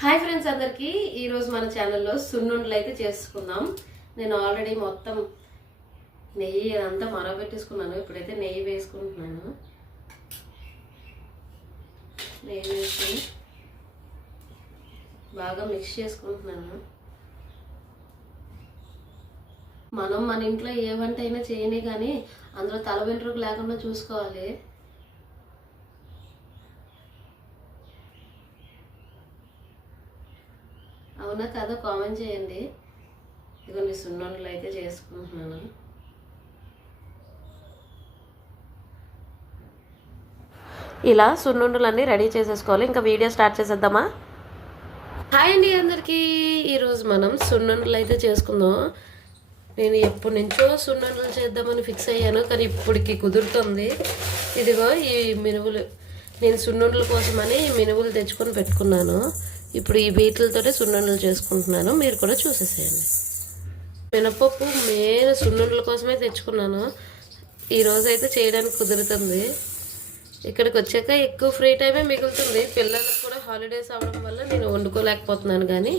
Hi friends అందరికీ ఈరోజు మన ఛానల్లో సున్నుండలు అయితే చేసుకుందాం. నేను ఆల్రెడీ మొత్తం నెయ్యి అంతా మరగబెట్టేసుకున్నాను. ఇప్పుడైతే నెయ్యి వేసుకుంటున్నాను. నెయ్యి వేసుకుని బాగా మిక్స్ చేసుకుంటున్నాను. మనం మన ఇంట్లో ఏ వంట అయినా చేయని కానీ అందులో తల వెంట్రుకు లేకుండా చూసుకోవాలి. అవునా కదా కామెంట్ చేయండి. ఇదిగోండి సున్నుండలు అయితే చేసుకుంటున్నాను. ఇలా సున్నుండలన్నీ రెడీ చేసేసుకోవాలి. ఇంకా వీడియో స్టార్ట్ చేసేద్దామా? హాయ్ అండి అందరికీ. ఈరోజు మనం సున్నుండలు అయితే చేసుకుందాం. నేను ఎప్పటి నుంచో సున్నుండలు చేద్దామని ఫిక్స్ అయ్యాను, కానీ ఇప్పటికి కుదురుతుంది. ఇదిగో ఈ మినువులు, నేను సున్నుండల కోసమని మినువులు తెచ్చుకొని పెట్టుకున్నాను. ఇప్పుడు ఈ వీటిలతోనే సున్నుండలు చేసుకుంటున్నాను. మీరు కూడా చూసేసేయండి. మినపప్పు మెయిన్ సున్నుండల కోసమే తెచ్చుకున్నాను. ఈరోజు అయితే చేయడానికి కుదురుతుంది. ఇక్కడికి వచ్చాక ఎక్కువ ఫ్రీ టైమే మిగులుతుంది. పిల్లలకు కూడా హాలిడేస్ అవ్వడం వల్ల నేను వండుకోలేకపోతున్నాను, కానీ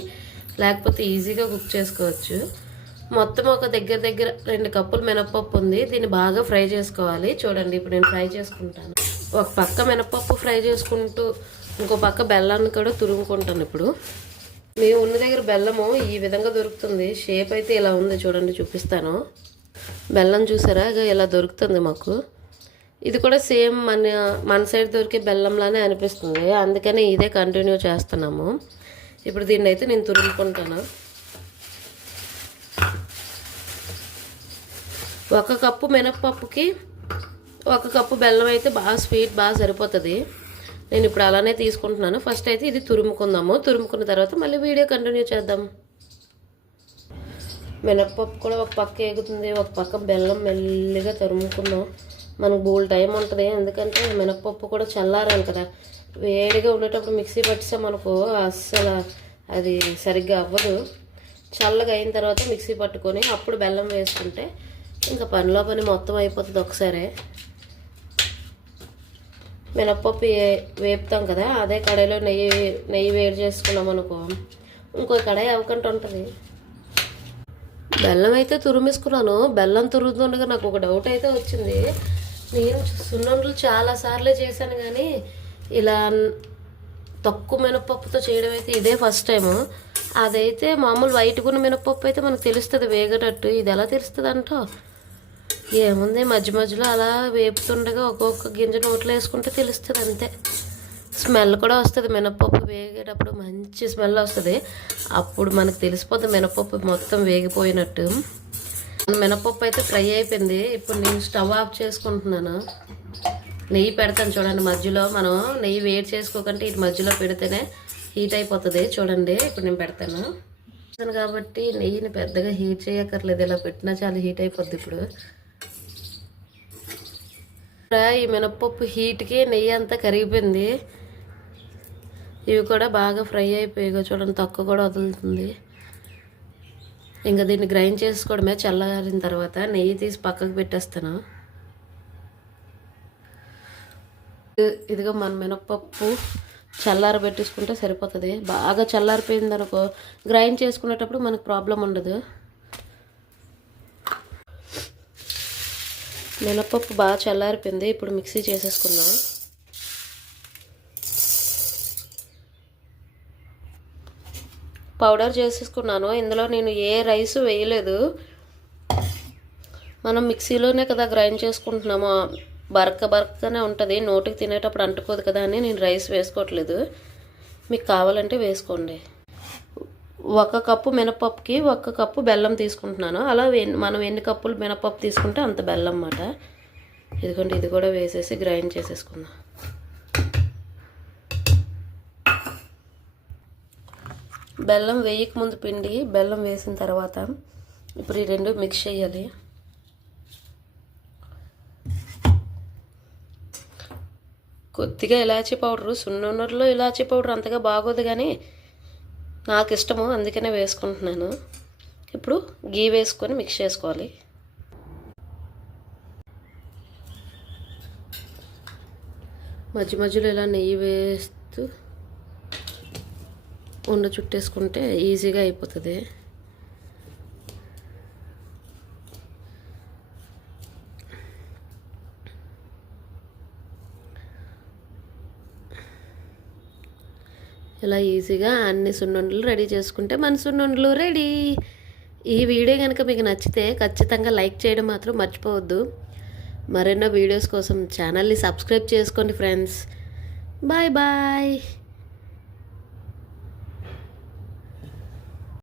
లేకపోతే ఈజీగా కుక్ చేసుకోవచ్చు. మొత్తం ఒక దగ్గర 2 కప్పులు మినపప్పు ఉంది. దీన్ని బాగా ఫ్రై చేసుకోవాలి. చూడండి, ఇప్పుడు నేను ఫ్రై చేసుకుంటాను. ఒక పక్క మినపప్పు ఫ్రై చేసుకుంటూ ఇంకో పక్క బెల్లాన్ని కూడా తురుముకుంటాను. ఇప్పుడు మేము ఉన్న దగ్గర బెల్లము ఈ విధంగా దొరుకుతుంది. షేప్ అయితే ఇలా ఉంది, చూడండి చూపిస్తాను. బెల్లం చూసారా, ఇలా దొరుకుతుంది మాకు. ఇది కూడా సేమ్ మన సైడ్ దొరికే బెల్లంలానే అనిపిస్తుంది, అందుకనే ఇదే కంటిన్యూ చేస్తున్నాము. ఇప్పుడు దీన్ని అయితే నేను తురుముకుంటాను. 1 కప్పు మినప్పప్పుకి 1 కప్పు బెల్లం అయితే బాగా స్వీట్ బాగా సరిపోతుంది. నేను ఇప్పుడు అలానే తీసుకుంటున్నాను. ఫస్ట్ అయితే ఇది తురుముకుందాము. తురుముకున్న తర్వాత మళ్ళీ వీడియో కంటిన్యూ చేద్దాం. మినప్పప్పు కూడా ఒక పక్క ఎగుతుంది, ఒక పక్క బెల్లం మెల్లిగా తురుముకుందాం. మనకు బోల్ టైం ఉంటుంది, ఎందుకంటే మినప్పప్పు కూడా చల్లారాలి కదా. వేడిగా ఉండేటప్పుడు మిక్సీ పట్టిస్తే మనకు అస్సలు అది సరిగ్గా అవ్వదు. చల్లగా అయిన తర్వాత మిక్సీ పట్టుకొని అప్పుడు బెల్లం వేసుకుంటే ఇంకా పనిలో పని మొత్తం అయిపోతుంది ఒకసారి. మినప్పప్పు వేపుతాం కదా, అదే కడాయిలో నెయ్యి వేడి చేసుకున్నాం అనుకో, ఇంకో కడాయి అవ్వకుండా ఉంటుంది. బెల్లం అయితే తురిమేసుకున్నాను. బెల్లం తురుగుతుండగా నాకు ఒక డౌట్ అయితే వచ్చింది. నేను సున్నుండలు చాలాసార్లు చేశాను, కానీ ఇలా తక్కువ మినపప్పుతో చేయడం అయితే ఇదే ఫస్ట్ టైము. అదైతే మామూలు వైట్గా ఉన్న మినపప్పు అయితే మనకు తెలుస్తుంది వేగేటట్టు. ఇది ఎలా తెలుస్తుంది అంటో ఏముంది, మధ్యలో అలా వేపుతుండగా ఒక్కొక్క గింజ నోట్లో వేసుకుంటే తెలుస్తుంది అంతే. స్మెల్ కూడా వస్తుంది, మినపప్పు వేగేటప్పుడు మంచి స్మెల్ వస్తుంది. అప్పుడు మనకు తెలిసిపోతుంది మినపప్పు మొత్తం వేగిపోయినట్టు. మినపప్పు అయితే ఫ్రై అయిపోయింది. ఇప్పుడు నేను స్టవ్ ఆఫ్ చేసుకుంటున్నాను. నెయ్యి పెడతాను చూడండి మధ్యలో. మనం నెయ్యి వేడి చేసుకోకంటే ఇటు మధ్యలో పెడితేనే హీట్ అయిపోతుంది. చూడండి ఇప్పుడు నేను పెడతాను కాబట్టి నెయ్యిని పెద్దగా హీట్ చేయక్కర్లేదు, ఇలా పెట్టినా చాలా హీట్ అయిపోద్ది. ఇప్పుడు ఈ మినపప్పు హీట్కి నెయ్యి అంతా కరిగిపోయింది. ఇవి కూడా బాగా ఫ్రై అయిపోయాయి చూడండి, తక్కువ కూడా వదులుతుంది. ఇంకా దీన్ని గ్రైండ్ చేసుకోవడమే. చల్లారిన తర్వాత నెయ్యి తీసి పక్కకు పెట్టేస్తాను. ఇదిగో మన మినపప్పు చల్లారబెట్టేసుకుంటే సరిపోతుంది. బాగా చల్లారిపోయింది అనుకో, గ్రైండ్ చేసుకునేటప్పుడు మనకు ప్రాబ్లం ఉండదు. మినపప్పు బాగా చల్లారిపోయింది. ఇప్పుడు మిక్సీ చేసేసుకుందాం. పౌడర్ చేసేసుకున్నాను. ఇందులో నేను ఏ రైస్ వేయలేదు. మనం మిక్సీలోనే కదా గ్రైండ్ చేసుకుంటున్నాము, బరకగానే ఉంటుంది. నోటికి తినేటప్పుడు అంటుకోదు కదా అని నేను రైస్ వేసుకోవట్లేదు. మీకు కావాలంటే వేసుకోండి. 1 కప్పు మినపప్పుకి 1 కప్పు బెల్లం తీసుకుంటున్నాను. అలా మనం ఎన్ని కప్పులు మినపప్పు తీసుకుంటే అంత బెల్లం అన్నమాట. ఇదిగోండి, ఇది కూడా వేసేసి గ్రైండ్ చేసేసుకుందాం. బెల్లం వేయక ముందు పిండి, బెల్లం వేసిన తర్వాత ఇప్పుడు ఈ రెండు మిక్స్ చేయాలి. కొద్దిగా ఇలాచీ పౌడరు, సున్నుండలో ఇలాచీ పౌడర్ అంతగా బాగోదు, కానీ నాకు ఇష్టము అందుకనే వేసుకుంటున్నాను. ఇప్పుడు గీ వేసుకొని మిక్స్ చేసుకోవాలి. మధ్యలో ఇలా నెయ్యి వేస్తూ ఉండ చుట్టేసుకుంటే ఈజీగా అయిపోతుంది. ఇలా ఈజీగా అన్ని సున్నుండలు రెడీ చేసుకుంటే మన సున్నుండలు రెడీ. ఈ వీడియో కనుక మీకు నచ్చితే ఖచ్చితంగా లైక్ చేయడం మాత్రం మర్చిపోవద్దు. మరెన్నో వీడియోస్ కోసం ఛానల్ని సబ్స్క్రైబ్ చేసుకోండి ఫ్రెండ్స్. Bye bye.